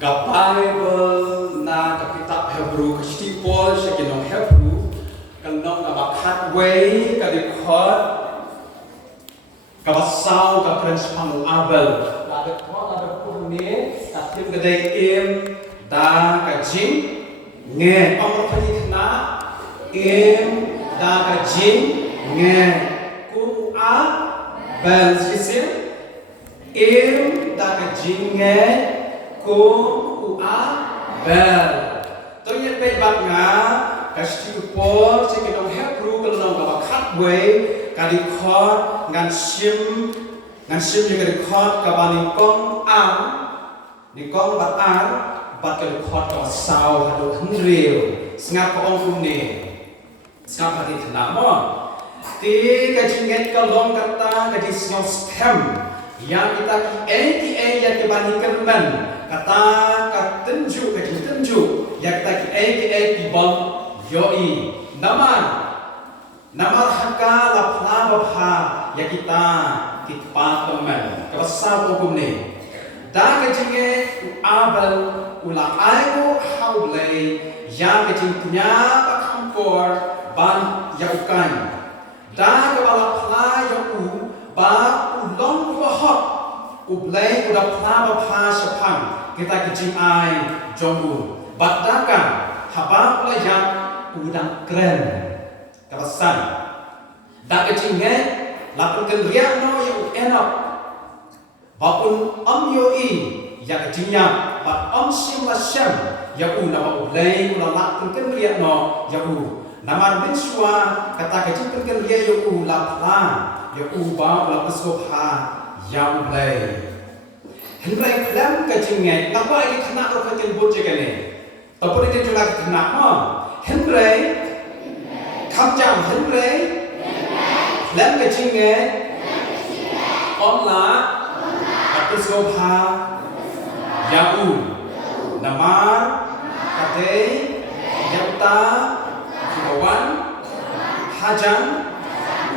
Ka Bible na ka kitab Hebrew ka Steve Paul sa kinong Hebrew kanong ka bakatway ka dikhot ka basaw ka Prince Pang Abel ladat ko ni ka tim gaday im da ka jing nge ang pagpalit na im da ka jing nge kung a bel sisim im da ka jing nge kung ua bel. Tôi nhận thấy bạn ngã cái chữ Paul trên cái đồng Hebrew cái đồng là khát quay cái đi khót ngàn sim như cái đi khót cái bạn đi con áo đi con bạn áo bạn cái đi khót cái sao hạt đồ hứng rìu ngáp có ông phun nè ngáp hạt đi thằng nào mà thì cái chữ nghe cái long kata cái đi snow stem yang kita yang dibandingkan men kata tenju yang kita di bang yoi nama haka lapna bapha yang kita temen kebesar hukum ni dah kejinge abal ulang ayu haulai yang kejingnya bakampor ban yakukan dah kepala pla yaku ba ulong bahot ublay udah pla bapha sepang kita kejing ai jomu badakan habang pelayan udang keren kawasan dak kejingnya lapun kendrian no yang enak bapun yoi yang kejingnya bat sim lasem yang nama ublay udah lapun kendrian no yang nama mensua kata kejing kendrian yang lapla yang ubah lapun soha yang ublay Henry klaim kejingnya, ngapa lagi kena orang kecil bocah ni? Tapi dia juga kena mah. Henry, kamjam Henry, klaim kejingnya, omla, atau soha, yau, namar, kate, yauta, kawan, hajan,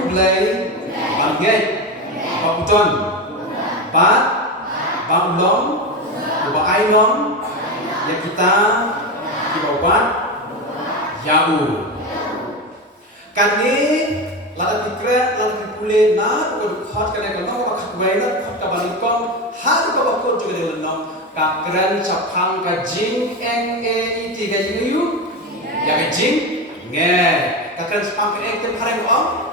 ublay, bangget, bakuton, bat. Bang long, ubah ainong, ya kita dibabat, yau. Kani lalat dikret, lalat dipulih, na bukan hot kena kalau nak kakwai nak hot kabalikong, hari kabakot juga dengan nong, kakren capang kajing iti kajing yu, ya kajing nge, kakren capang eng pareng om,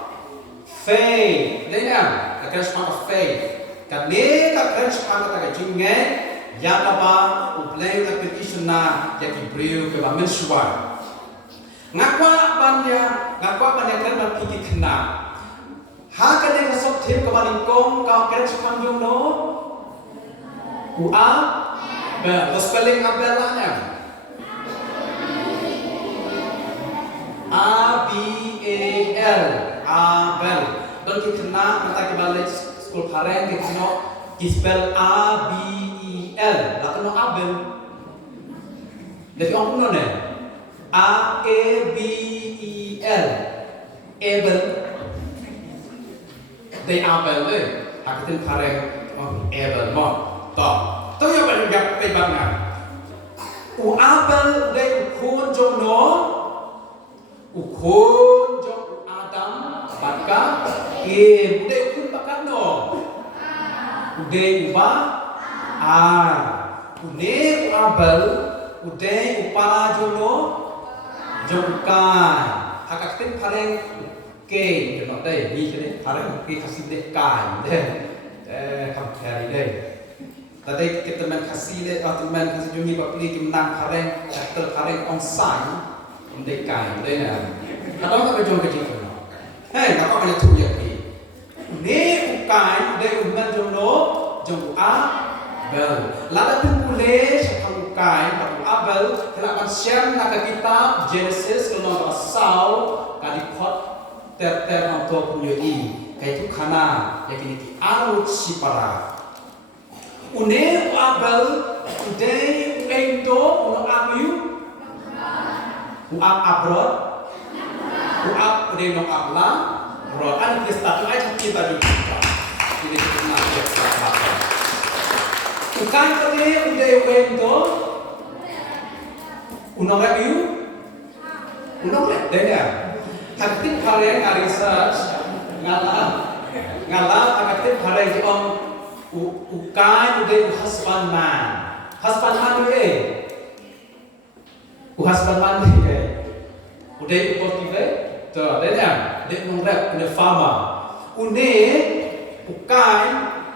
fei, dengar, kakren capang fei. Kani kakren sepang kata kejingnya yang apa ublay udah petitionna yang diberi ke bamen suar. Ngakwa banyak kan berpikir kena. Hakan yang kesok tim kebalingkong kau keren sepang jono. Ua bel, spelling abelanya. A-B-A-L Abel. Dan kita kena kita kebalik School pareng kita no spell A-B-E-L lah kena Abel dari orang kuno ne A-E-B-E-L Abel dari Abel le hakitin pareng Abel mo to yang paling gap tebangnya Abel dari ukun jono ukun jong Adam baka dari ukun baka no uday uba uday Abel uday upala jono jongkai hakatin pareng ke jono day ni kene pareng ke kasih deh kai deh kampiari deh tadi kita men kasih deh atau men kasih jungi bapli kimnang pareng chapter pareng onsai uday kai deh na kadang tak kejong kejing jono hei nak apa tu ya pi ni ukai uday umman jono jong Abel lalu tu boleh sepang ukai batu Abel kelapan siam nak kitab Genesis kalau nak asal kadipot ter untuk punyai kayak itu kana yang kini arut si para une Abel uday endo uno abiu uap abrod uap uday no abla rod an kita tu ai kita juga ini kita nak biasa Ukan pade udah wendo. Unong rep you. Unong rep deh ya. Haktik kalian nggak research ngalah haktik kalian di om ukan udah husbandman udah husbandman deh udah cultivate tuh deh ya deh unong rep udah farmer ukan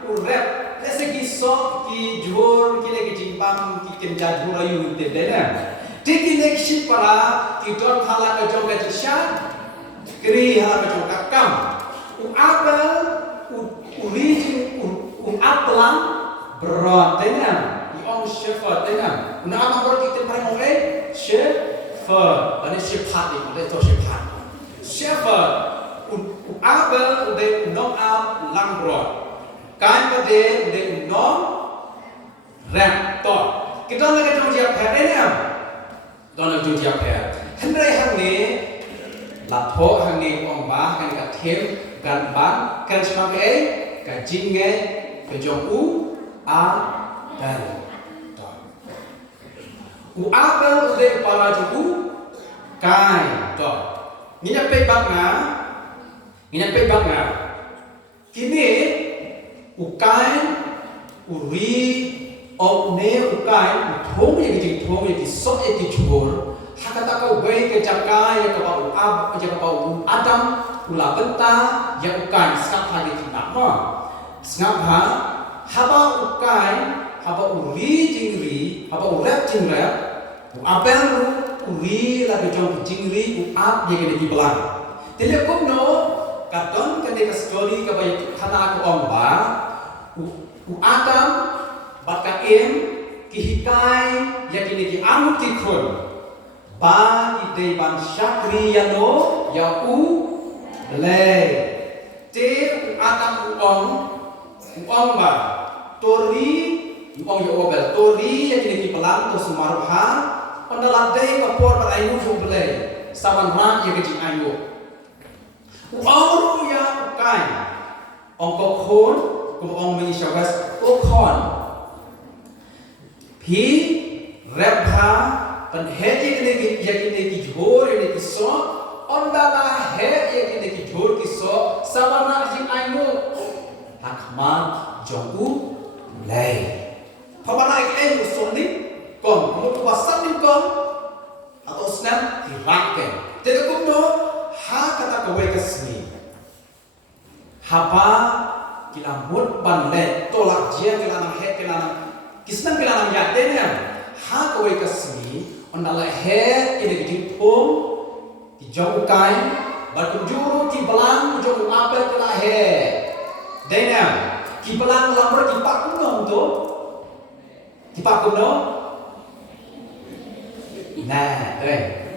urep segi sok ki jual ki lagi jimbang ki kerja jual ayu deh ya Tiki nekship para ki don hala ka jong ka tisha kri hala ka jong ka kam apel origin aplan berat dengan iong shepherd dengan apa berat kita pernah ngomong shepherd dan shepherd itu shepherd apel udah nong up lang berat kan pada udah nong raptor kita lagi jong dia pernah Donald J. Pierre. Henry Hangi, Lato Hangi Omba, Hangi Katim, Ganban, Kanchmake, Kajinge, Kajongu, Dan. Abel udah para juku, Kai, Minyak pebak nga. Kini, Ukai, Uri, Okne ukai thong ye ki sok ye ki chur hakata ka wei ke jakai ya ka ba ab ya ka ba adam ula benta ya ukai skap ha ki na ma skap ha haba ukai haba uri jingri haba urap jingrap apel uri la ke jong jingri ab ye ke ki belang tele kom no ka don ka ne ka story ka ba khana ko omba adam Baka kihikai yakini ki amut tikun ba ide ban syakri yano ya le te atam uong ba tori uong yo obel tori yakini ki pelang to sumaruha ondala dei ka por ba ayu jo ble saban ran yakini ayu uong ya kai ong ko khon ko ong mi shawas ko khon Hi rebha pan he yakine ki jhor ne ki so ondala he yakine ki jhor ki so sabana ji ainu hakma jongu lay pabana ki ainu sonni kon mo wasan ni kon atau snap ki rakke te ko no ha kata ko we kasni haba kilamut ban le tolak dia kilana he kilana Kisnan kilanang yaten ya, ha kawai kasmi, ondala he ini kijing pom, kijong kai, berkunjuru ki belang kijong apel kila he, dena, ki belang lamber ki pakum dong tu, ki pakum dong, nah,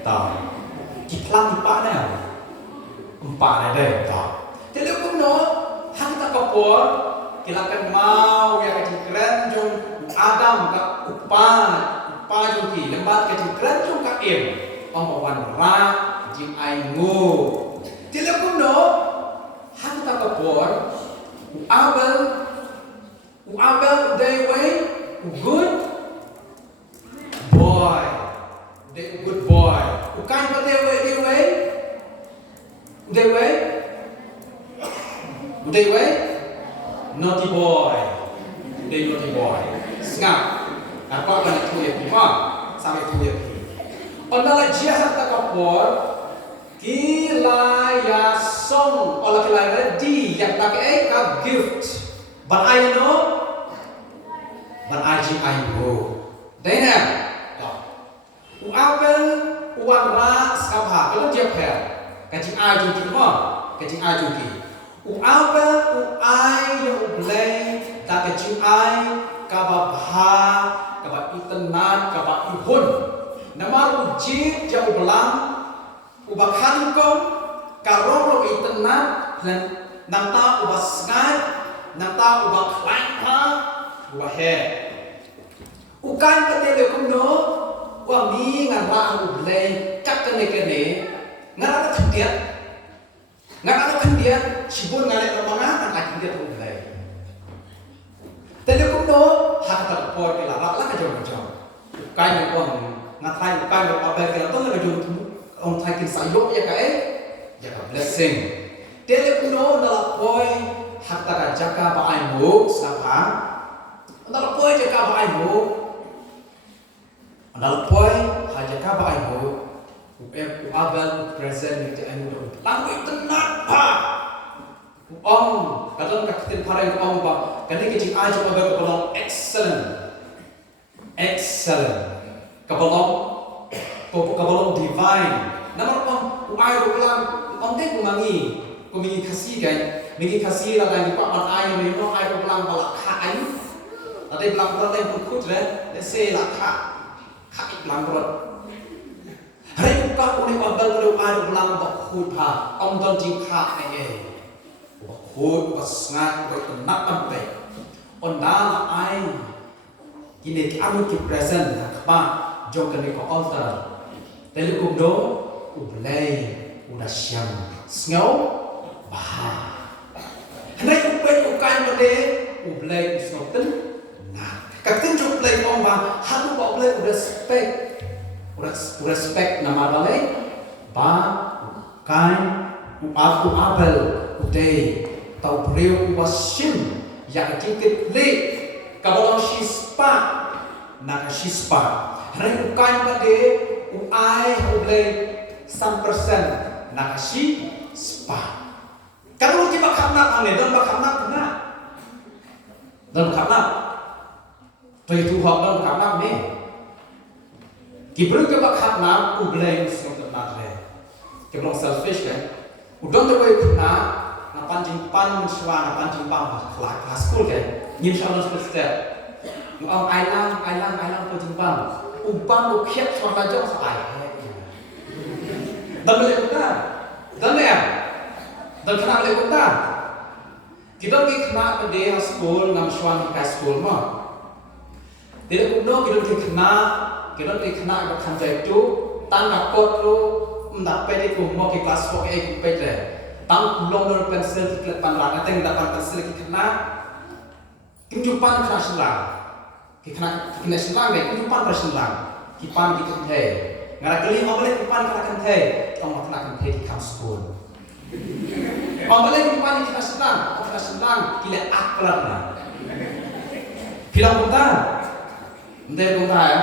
tahu, ki pelang ki pak dah, empat tahu, telekom no, ha kita kapor, kilakan mau ya kijing keren jong Adam ka upa juki lembat ka jikran jung ka wan ra jing ai ngo telekom no hanta ka por Abel they way good boy ukan pa they way naughty boy Ngap, apa akan itu ya prima sampai itu ya. Ondala jahat tak kapor, kila ya song, olah kila ready yang tak ka gift. But I know, but I know. Dena, uapel uara skapa, kalau dia per, kacing aju prima, kacing aju ki. Uapel uai yang ublay, tak kacing ai. Kaba itenat, kaba ihun. Namar ujib jauh belang, ubakhan kong, karong itenat, dan nanta ubah sengat, nanta ubah klangka, ubah he. Ukan katele kuno, wang ni ngarang ublay, kak kene, ngarang kendiat, cibun ngalek lemangan, akan dia ublay. Telekom no hak poi ke la la ka jom kai me pon ngatai kai me pa ke la tong ka jom ông thai kin sayo ya ka blessing tele kuno na la poi hatta ka jaka ba ai mo sapa na la poi jaka ba ai mo na la poi ha jaka ba ai mo abel present ni ai mo lang ko tenat pa ông kadang ka kitin parai ko ông ba kani ke jing ai jo ba ko long excellent kabalong divine namar ông ai ko lang ông dei ko mangi kasih kan mingi kasih la dai pa pan ai ni no ai ko lang bala kha ai ada bilang berat yang berkut le se la kha bilang berat hari buka oleh abal oleh ai bilang berkut ha ông don jing kha ai berkut wasngat berkenak ampe ondala ai kini ki amu ki present khma jong kan ko altar tele kumdo ublay udah siang sngau bah hanai upen ukai made ublay sngau ten nah katin jong play ong ba halu ba ublay respect nama balai ba kai aku abel uday tau beliau wasim yang jingkit le kabalong shispa nak shispa hanai ukai made uai ublay 100% nak shispa kalau kita bakam nak ane dan bakam nak tu hak dan bakam nak ni kibru ke bakam nak ublay semua nak le kibru selfish kan udang tu boleh kena napan jimpan menswa napan jimpan kelas school kan insyaallah step orang ailang tu jimpan ubang lu kiat soal jauh sai dan boleh kita dan kena boleh kita kita pergi kena ke dia school ngam swan high school mah tidak kuno kita pergi kena ke kanjai tu tangga kot tu ndak pede ku mo ke kelas 4 ke pede tang long pensel ke panran ateng dapat pensel ke kena kimjupan kena selang kena selang ke kimjupan selang kipan gitu he ngara kali boleh kipan kena he tong kena he di kam school boleh kipan kena selang kila aklan na bilang punta ndai punta ya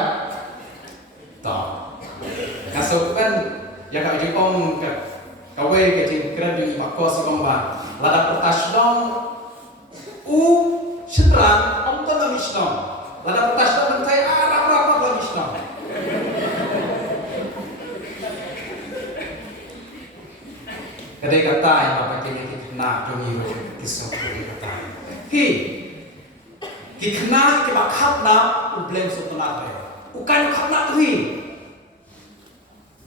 to kasukan ya kami jepong kawe ke jingkran di bakos komba lada pertasdong seterang om to misdong lada pertasdong mentai apa misdong kadai kata yang apa kini kena demi kisah kata ki kena ki bakhap na ublem sotonat ukan khapna tu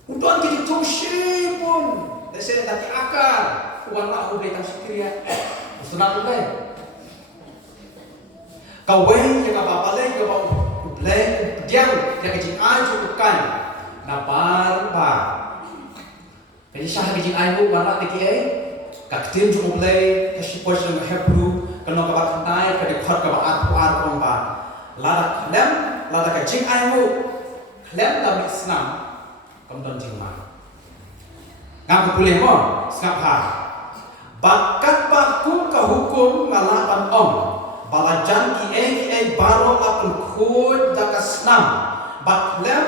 udon kita tong sipun desa dati akar uan mak ublay tang sikriya sunat ublay kawai yang apa-apa ke bau ublay diam yang kecil aju ukan napar ba jadi syah kecil aju barak diki kaktin ju ublay kasipos yang hebru kena kabak kentai kadekot kabak atuar kompa lada klem lada kecil aju klem tak Islam Kamdon jingma. Ngapa boleh mo? Skapa. Bakat baku ke hukum ngalapan om. Balajan ki baro lapan khud dakasnam. Baklem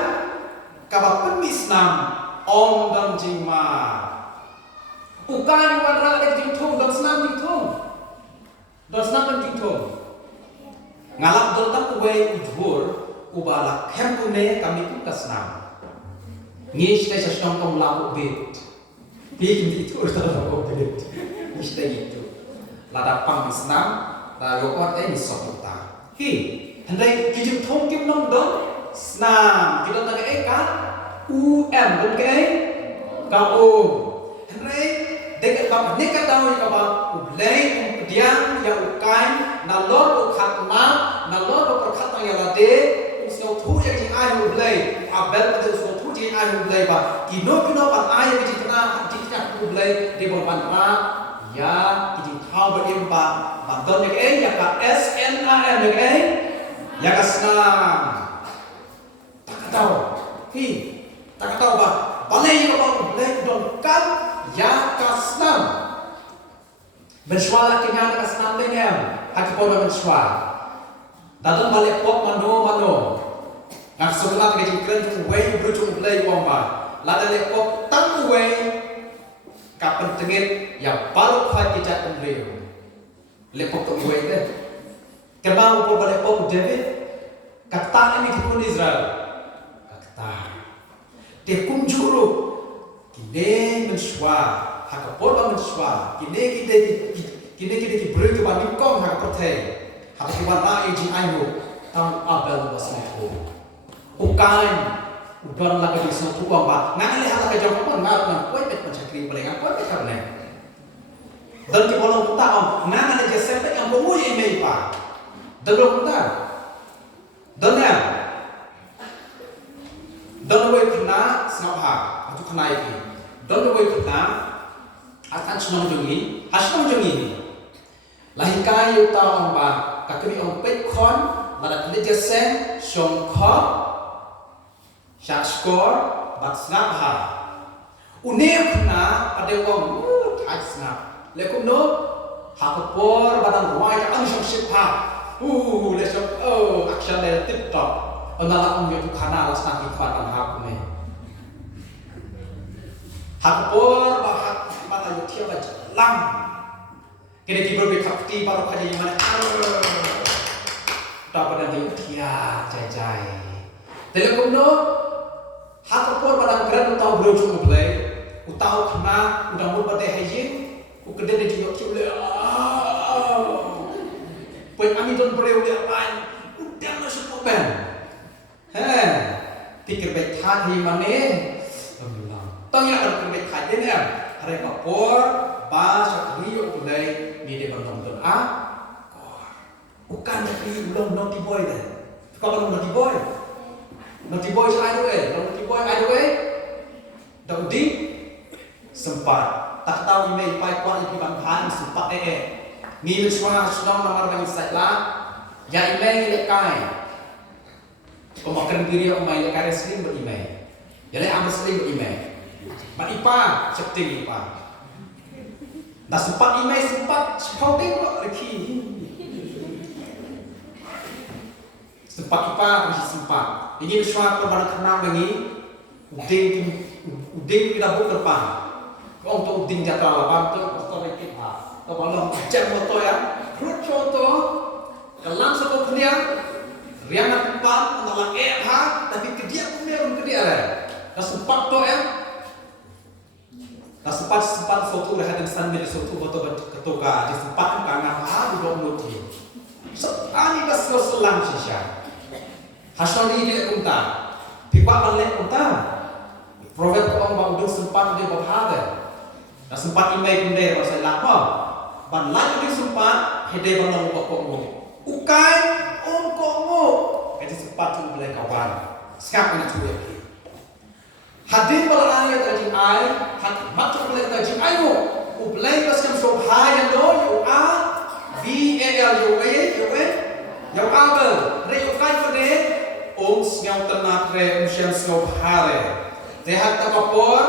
kabapen Islam om dan jingma. Ukai warna ada jingtung dan senam jingtung. Dan senam dan jingtung. Ngalap doltam uwe ujhur ubalak hempune kami ku kasnam. Ngish tayo sa siyang kong lako bit. Bigin dito sa lako bit. Ngish tayo dito. Ladapang Islam, tayo ko ay nisoputa. Handay, kijim tong kim nong don, snam. Kita taga ka, don kay, kaum. Handay, dekat bang, nekat daw yung kabang, ublay, pediang, yang ukain, nalor ukat na, nalor ukat ng yalade, usnaw tu yang ay ublay, abel pada usnaw ji ai ublay ba kino ban ai ji kana ji ta ublay de bon ban ma ya ji thau ba im ba ban don ne ya ka SNAM ne Ya senang. Tak tahu. Tak tahu ba. Balai yo ba balai don kan ya senang. Mensuara kenyang senang dengan hati pun mensuara. Dalam balik pop mano. Nak sebenar ke jingkren way berujung play wong ba. Lada lepok tang way kapan tengit ya baru khat kita kumleu. Lepok tu way deh. Kemau pun balik pop David kata ini di Israel. Kata dia kunjuru kini mensuara hakapon mensuara kini kita beri ke banding kong hakapote hakapan ai ji ayu tam abel wasmatu ukan udon lagi di sana tuang ba nang lihat lagi jauh pun nggak kuat bet mencakri boleh nggak kuat karena dan di bola kita nang ada jasa yang bawa email pa dalam kita dan way kena snapha atau kena ini dan way kena akan senang jongi lahirkan yang tahu ba kakri orang pet kon pada kerja jasa songkok Syak skor bat snap ha. Unik kena pada wong tak snap. Lekum no hakapor badan ruai ang sip ha. Lesok action le TikTok. Onala om itu kana las nak ikatan hak me. Hakapor bahak mata yo tia ba lang. Kini tiba be kapti baru kaji mana. Tak pada dia tia jai. Telekom no hakapor pada geran utau berujung mulai utau kena udah mul pada haji ukede de jiwa kule poin ami don bereu de apan udah masuk open pikir baik hati mane alhamdulillah tong ya ada baik hati ni hari kapor bahasa riyo mulai ni de bantong ukan dari ulang naughty boy deh kau naughty boy Naughty boy either way, naughty boy either way. Daudi sempat tak tahu email pai kuat di banghan sempat mi mensuara sedang nomor bagi saya ya email lekai pemakan diri email lekai sering beremail ya le ambil sering beremail mak ipa setting ipa dah sempat email sempat sepau tengok lagi sempat ipa masih sempat ini mensuara kepada kenal lagi uding kita buat depan untuk uding jatuh lapan tu motor lagi atau kalau jam motor ya kerut contoh kelang satu kedia riang depan antara tapi kedia kedia lah dah sempat tu ya dah sempat foto dah ada sambil foto ketuka jadi sempat karena dua mulut sekali dah selang sisa Hasali dia kunta, pipa balik kunta. Profet orang baru sempat dia berhada, dah sempat email kunde pasal lapa. Ban lagi dia sempat hede bandang pokokmu. Ukai pokokmu, jadi sempat tu boleh kawan. Sekarang nak cuba lagi. Hadir pada ayat tadi ayat, macam boleh tadi ayat. Ublay pasal sobhaya do you are VAL you are re ukai pada ons yang tenat re usian sobhare. Tehat takapor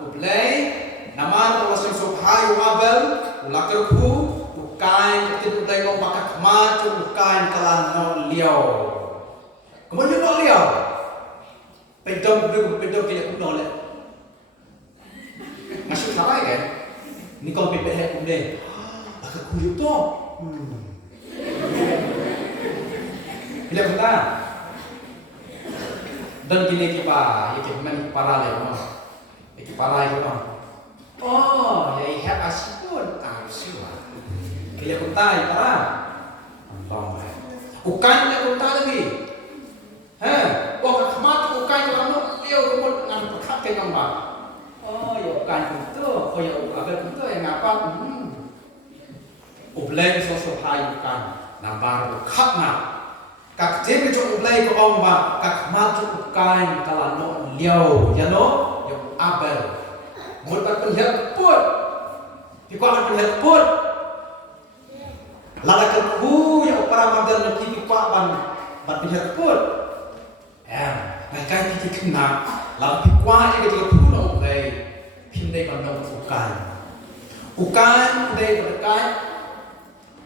ublay nama terwasem sobhayu abel ulakerku ukain ketika ublay ngom bakak maju ukain kalan no liao. Kemudian no liao. Pedom kile kuno le. Masuk sarai kan? Ni kau pepet he kumde. Bakak kuyup to. Bila kita dan kini kita main para lagi, kita para lagi oh, ya ihat asyikun, asyik. Bila kita para, ambang. Ukan yang kita lagi, wah kemat ukan yang kamu dia kemudian ngan perkat ke ngambang. Oh, ya ukan itu, oh ya agar itu yang apa? Ublay sosok hai ukan, nambar kat nak. Kak jem itu ublay ke omba, kak maju ukain kalau no liau, ya no, yang abel. Mulut penlihat pun, pikuan penlihat pun. Lala kerku yang para madal nanti pikuan bat pindah put ngai kai pi kena la pi kwa je ke pu no play pin dei ban no ukan dei berkai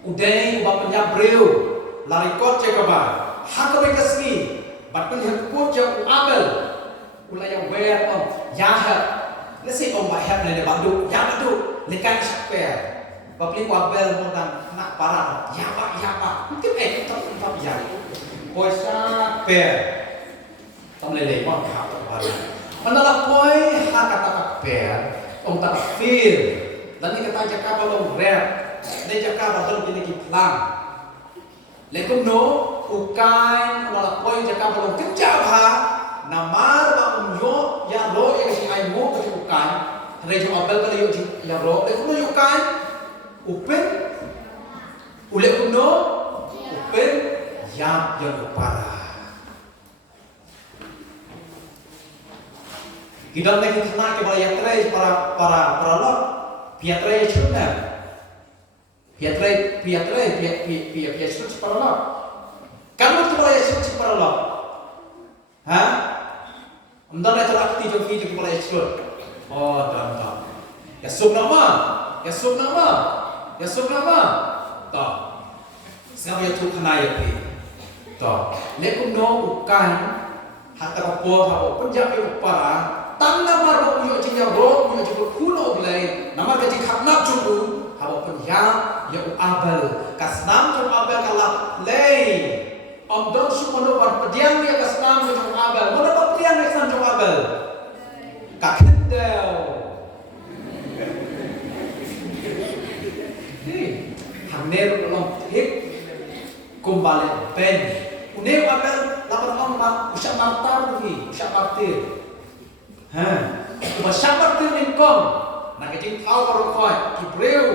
udai ubah penyap breu lari kot je ka ba hak be kasni bat pindah put je abel ulaya wer om yahat lesi om ba hat ne badu ya badu lekai sakper bapli wabel modang nak parah ya pak mungkin tak tempat ya boy sakper tam lele mo ka parah manala boy ha kata sakper om tak feel dan ni kata jaka balong rap ne jaka balong ini kiplang lekum no ukai manala boy jaka balong kecap ha namar ba umyo ya lo ya si ai mo ka ukai rejo abel kali yo ya lo lekum no ukai Open, ule kuno, open, yang upara. Kita nak kita ke yatra para lot, yatra chutna, yatra chut para lot. Kamu tu para chut para lot, ha? Anda nak cakap ti joki joki para chut. Oh, dah. Ya sub nama. Ya sobrama to siapa yang tu kena ya pi to lekum no ukan hatta ko ha punjab ke upara tan namar ro yo jinya ro yo jibo kuno blai namar ka ji khapna chuku ha punjab ya abal kasnam jo abal kala lei om don su mono par pediang ya kasnam jo abal mono par pediang ya kasnam jo abal ka kendel Haner long hip kumbale ben uner abel lapar amba usah martar lagi usah martir usah martir ningkom nak kecil tahu kalau kau kibreu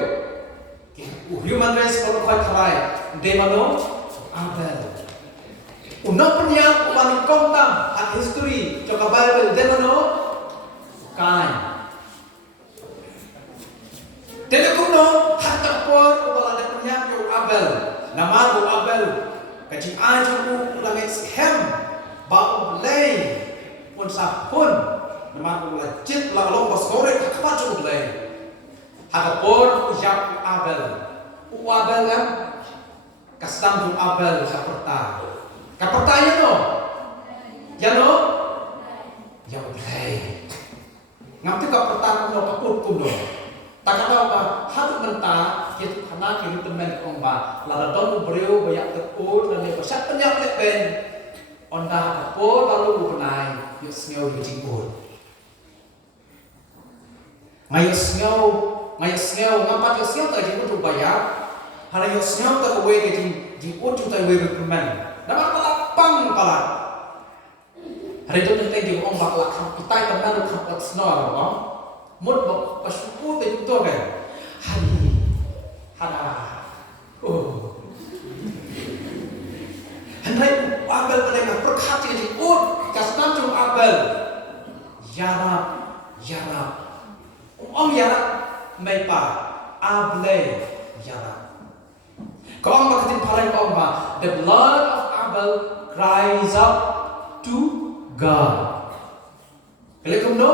human race kalau kau try demano abel unok penyam umaningkom tam at history coba Bible demano kain Telekuno hatta por ubala de punya yo abel nama bu abel kaji aja ku ulangi hem ba lei pun sapun nama bu lajit la long bos gore kapat cu lei hatta por ujak abel kan kastam bu abel kaperta ya no ya lei ngamti kaperta no kaput kuno tak tahu apa hatu mentah kita kena kiri temen komba lalu don beriu banyak tekun dan dia bersat penyak leben onda kapur lalu bukanai yuk sengau di jingkut ngayuk sengau ngampat yuk sengau tak jingkut tu bayar hari yuk sengau tak kewe ke jingkut tu tak kewe berkemen dapat pelapang pala hari itu nanti di ombak lakam kita temen lu kampat snow apa mut bak pasupu te tu kan hada hendak abel pada nak perkat jadi kasnam tu abel yarab yarab mai pa able yarab kau makatin parai kau the blood of Abel cries up to God kalau kamu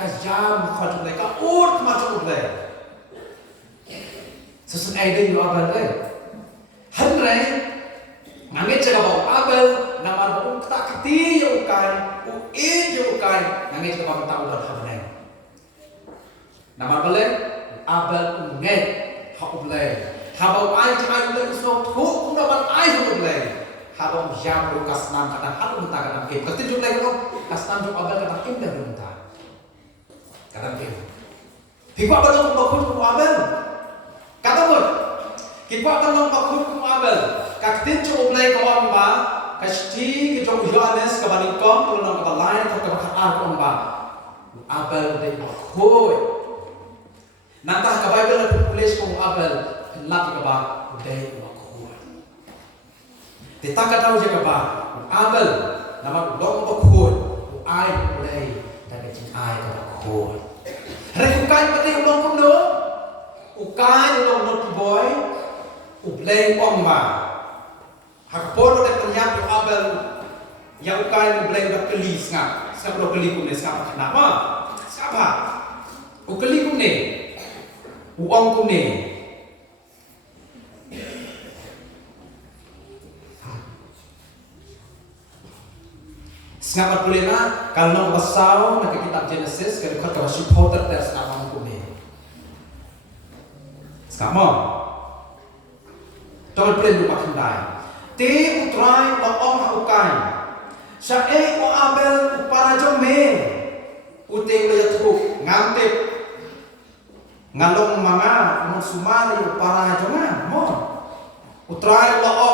kajam kau mereka macam tu sesuatu ada yang abal hendak ngambil cakap bahawa abal nama bahawa tak keti ukai ngambil cakap bahawa tak udah hendak nama boleh abal unget hak boleh habau ai cakap boleh semua thuk pun dapat ai boleh habau jam rukas nam kadang hal mentah kadang kim keti juga kalau kastam juga abal kadang kim dah mentah kadang kim hikwa belum bakul ku abal kata pun hikwa belum bakul ku abal kaktin cukup lagi kawan ba kasti kita Yohanes kebalikom kalau nak kata lain atau kata kawan ba abal deh bakul nantah ke Bible ada tulis ku abal lagi ke ba deh bakul kita kata je ke ba abal nama long bakul ai deh dan kecil ai ke bakul Rekukai pati ulong kuno, ukai ulong not boy, uplay omba. Hakpolo de penyap yo abel yang ukai bleng dak keli ngap bro keli kum ne ngap kenapa siapa ukeli kum ne uang kum ne Sengapat boleh na kalau pasal nak kitab Genesis kalau kata si Potter tes nama kum ne sama Tol boleh lupa kendai te utrai lo haukai sa o abel para jome uteng le yatuk ngantip ngalong manga mo sumari para joma mo utrai lo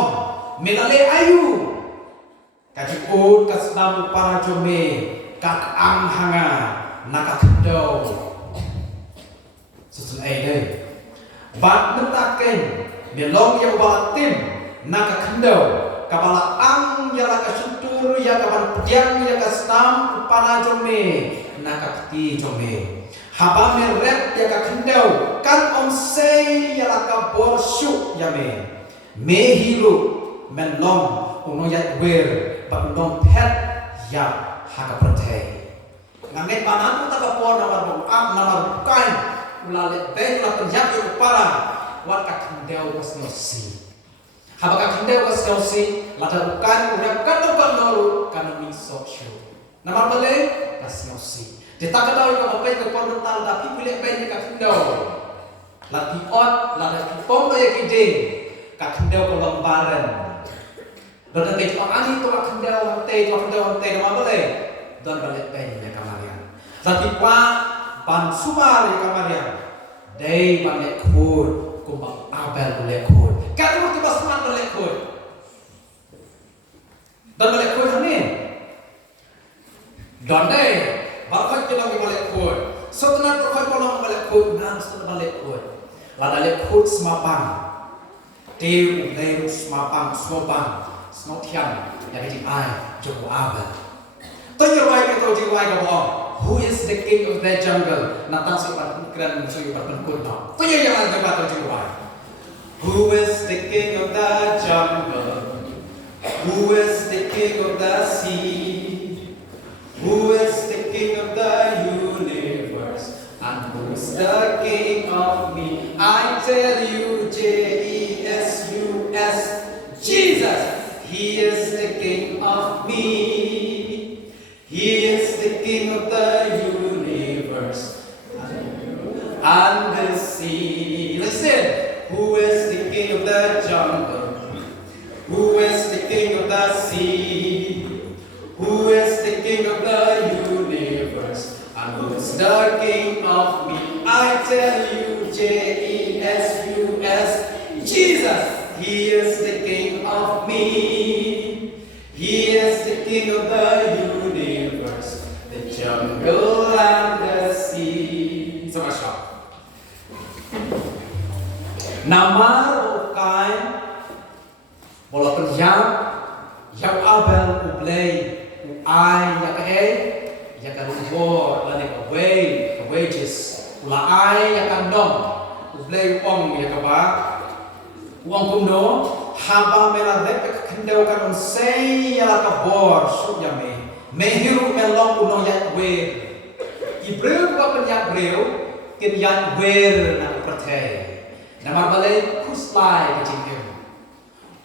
melale ayu kaji ut kasdam para jome kak ang hanga nakakendo susun deh bat mentaken melong yang balatim nakakendo kapala ang yala kasuntur ya kapan pediang ya kasdam para jome nakakti jome haba merep ya kakendo kan sei yala kabor syuk yame mehilu melong uno yat wer Bandung pet ya haka pertei. Nganget panan tak kapor nama bukan ulalek ben la penjak yo para wat kakendeu wasnosi. Haba kakendeu wasnosi lada bukan udah kan nolu kan misok syu. Nama bale wasnosi. Ditak tahu ka bapai ke pon tal tapi pilih ben kakendeu. Lati ot lada pon ya kiding kakendeu ko lembaran. Dan nanti orang itu akan jauh nama boleh dan balik pennya kamarian. Tapi pak ban sumari kamarian, day balik kur kumbang abel balik kur. Kalau kita semangat balik kur, dan balik kur ni, dan day bapak kita balik kur. Setelah terkait pola balik kur, nan setelah balik kur, lalu balik kur semapang, tiu day semapang. Snotian yang di ai Joko Abel. Tanya kita di ai kau who is the king of that jungle? Natang sepan keren musuh berpen kurna. Tanya yang ada pada di ai. Who is the king of the jungle? Who is the king of the sea? Who is the king of the universe? And who is the king of me? I tell you, Jesus, Jesus. He is the king of me. He is the king of the universe and the sea. Listen, who is the king of the jungle? Who is the king of the sea? Who is the king of the universe and who is the king of me? I tell you, Jesus, Jesus. He is the king of me. He is the king of the universe, the jungle and the sea. Sama siya. Nama ukai bola penjam yang abel ublay uai ya ka rubor lani wages ula ai ya ka dom ublay uang ya ka ba uang kumno haba mela rep kendeu kan sei ya ka bor su ya mehiru melong uno ya we ibreu ko penyak breu kin ya wer na pertei nama balai kuslai kecingem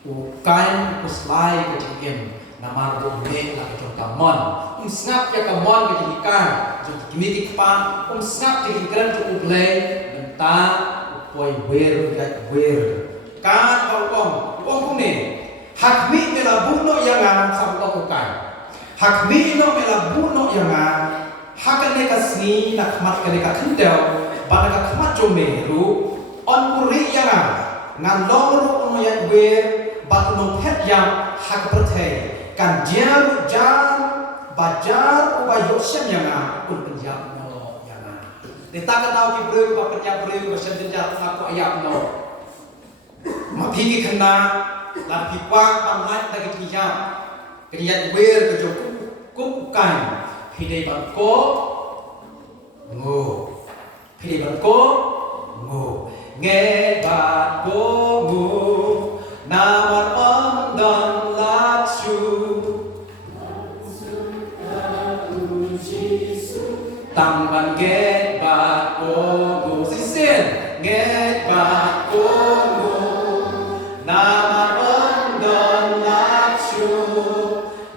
ukan kuslai kecingem nama dobe na ketamon snap ya kamon kejikan jadi pa snap jadi kran tu ublay benta upoi wer ya wer kan kong ni hakmi mela buno yang sabto ukan hakmi no mela buno yang hakane kasni nak mat kane ka kendau bana ka kmat jomeru on puri yang ngalong ru ono ya wer bat no pet yang hak pertei kan jaru jar bajar ubayo sem yang un penjam no yang ditaka tau ki breu ba penjam breu ba sem penjam aku ayam no mapigi kena lan pikwak pamlat dagi tiyam kiyat wer ke joku kukan hidai bangko ngo hidai bangko ngo nge bat go ngo naman on don la naksu Tamban get bat komu Sisin get bat komu Nama ondon naksu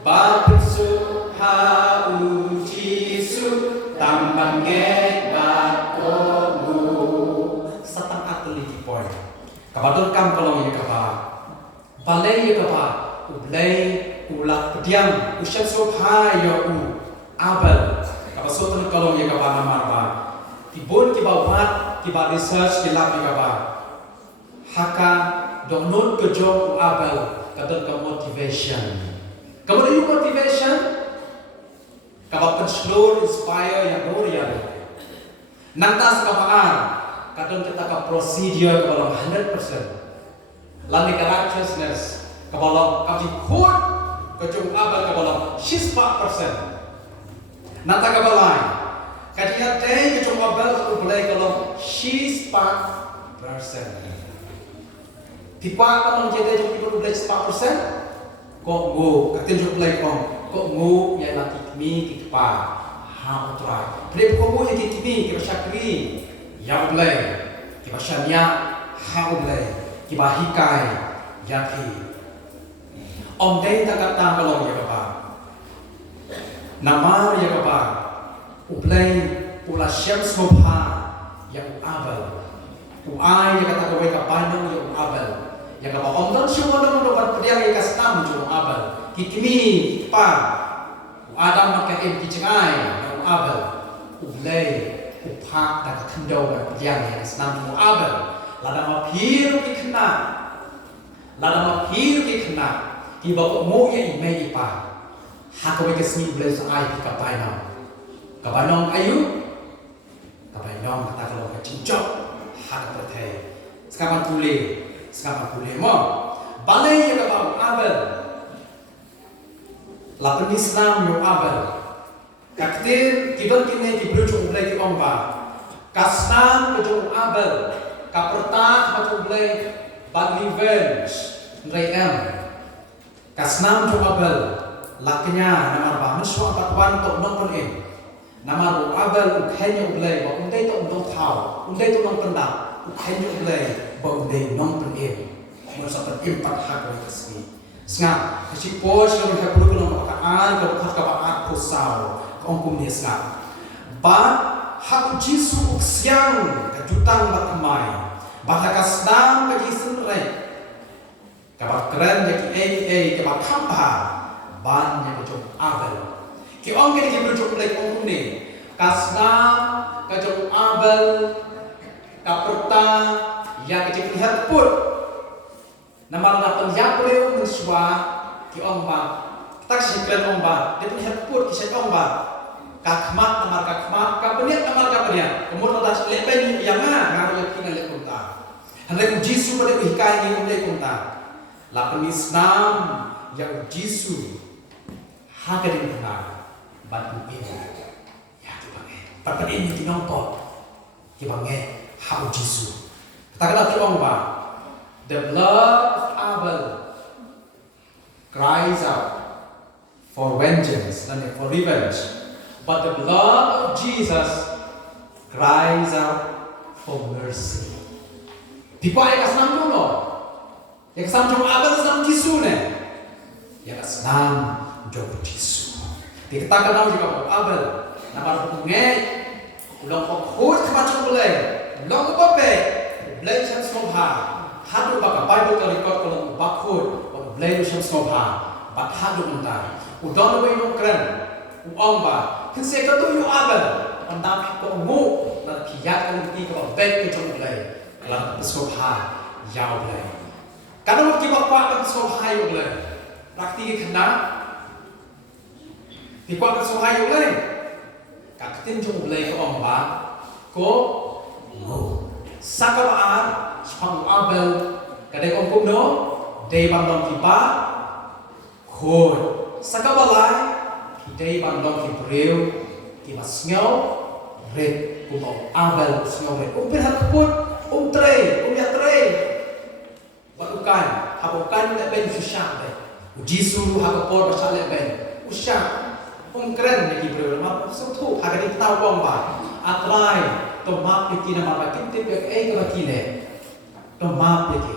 Bakusu hau jisu Tamban get bat komu Satang atli di poin Kabadon kam kolong ya kaba Balai ya kaba Ublay ulak pediam Usyam sobha ya u Abel Sotan kalau ia kaba nama apa? Tibun kiba buat kiba research kilap ia kaba. Haka donut kejong abel kata ke motivation. Kemudian motivation kaba control inspire yang gloria. Nantas kabaan kata kita ke procedure kaba 100%. Lani ke righteousness kaba kabi kod kejong abel kaba 6%. Nata kabalai, kadia day ke cuma bel tu boleh kalau she's 5%. Tipa kalau jadi cuma itu boleh 5%, kok ngu, katin cuma boleh kok ngu yang nanti kami kita ha utrai. Boleh kok ngu yang kami kita syakri, ya boleh, kita syania ha boleh, kita hikai, ya ki. Om day tak kata kalau ya apa. Nama ya kaba ublay ula syams mobha ya abel uai ya kata kowe kapanong ya abel ya kaba omdon semua dong dapat pediang ya kastam jo abel kikimi pa adam makan kicengai ya abel ublay upha dak kendau ya pediang ya kastam jo abel lada mapiru kikena ki bapak mo ya imei pa Hakawe kesmi boleh seai kita kapanong ayu kapanong kata kalau kecincok hak terteh sekarang pulih mo balai ya kapal abel lapan Islam yo abel kaktir kita kini diberi boleh di omba kasnan kecung abel kapertah macam boleh bad revenge rem kasnan cung abel lakinya nama apa mensuap patuan untuk nongpon nama abel ukhenya ublay ba undai to undong thau undai to nong pendam ukhenya ublay ba undai nongpon masa terimpat hak kasmi snga kasi pos yang hebru ko nong pakaan ko khat ka paat ko sao ongkum ni snga ba hak jisu uksiang ka jutang ba kamai ba ka kasdam ka jisun re ka ba keren ya ka ba khampa ban yang kecung abel, ki orang kini berjumpa lagi orang ni, kasna kecung abel, kaperta yang kecung lihat pun, nama lapan yang boleh mensua ki orang ba, tak sekeren orang ba, dia pun lihat pun kisah orang ba, kakmat nama kakmat, kapeniat, kemudian ada lepen yang ngaruh yang kini lek kunta, hendak Jisu pada ikai ni lek kunta, lapan Islam yang Jisu hagarin benar bantu ini ya kibange tapi ini dinompot kibange hau Jisu katakanlah kibang ba the blood of Abel cries out for vengeance and for revenge but the blood of Jesus cries out for mercy di pa ay kasnam dulu ya kasnam jong Abel kasnam Jisu ne ya kasnam Jauh Jisu. Dikatakan nama juga Abel. Nama bunga, ulang pokok kemacam boleh, ulang apa? Boleh macam semua. Hadu baka Bible kalau record kalau bakut, boleh macam semua. Bak hadu mentah. Udang lebih nongkren, uang ba. Kenapa kau tu Abel? Andam kau mu, nak kiat kalau ti kalau baik macam boleh. Kalau semua jauh boleh. Kalau kita buat semua boleh. Praktik kena. Di kuat kesuhai oleh, kaktin jom boleh ke omba, ko, sakabaan, sepang abel, kadai omkum no, day bandong kipa, ko, sakabalai, day bandong kipreu, kipa sngau, red, kumau abel sngau red, hat pun, tre, ya tre, barukan, habukan tidak ben susah deh, Jisu hakapor basale ben usha keren lagi berlama suatu agar kita tahu bahwa atrai to map kita nama bakin tipe kalau kile to map kita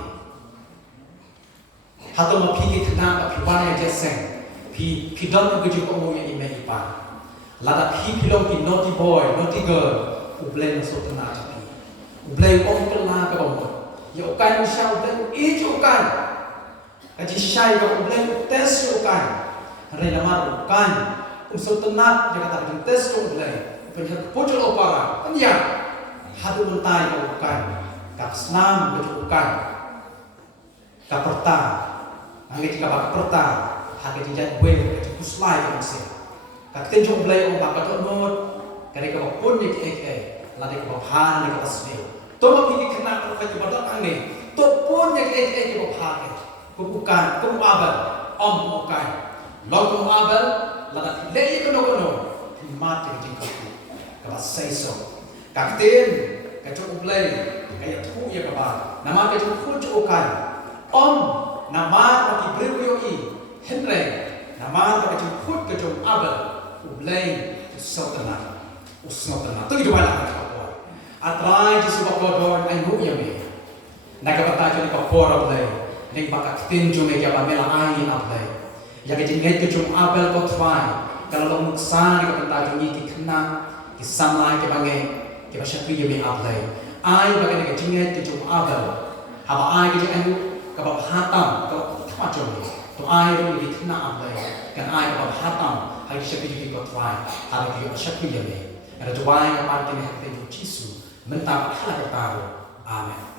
hatau map kita kena piwana jeseng pi don ke juga umumnya ime ipa lada pi pilong pi naughty boy naughty girl ubleng suatu na tapi ubleng om kena ke om ya ukan usha ubleng ukan kaji syai ke ubleng tes ukan rela mar ukan usul tenat jika tak tes ubleng penjat pojok opara anya hadu mentai ukan kap senam ukan kaperta angge jika bak perta hage dijat gue kuslai kan se kak tenjo ubleng om bak not kare ka pun ni lade ka bhan ni ka tasne to ma pigi kena ka jabatan angge to pun ni ke bhan bukan abal om bukan lo abal lada lei kono mati jika ka sai so kakten ka cukup lei kaya tu ya ka nama ka cukup cukupan om nama maki brew i henre nama ka cukup ka cukup abal ublei sotana usnotana tu di mana ka atrai di sebab kodon ai mu ya me naga pata joni ka pora ublei ning baka tinju me ya pamela ai ablei ya ke jingai ke cum abel ko twai kalau lo muksan ke penta jungi ki kena ki samai ke bangai ke basya tu ya me ablei ai baka ke jingai ke cum abel haba ai ke jingai ka ba hatam ko thma joni to ai ro ki kena ablei kan ai ka ba hatam hai shakti ki ko twai ha ki shakti ya me ada twai ka pan ke ne ha te jisu mentang hala ka taru amen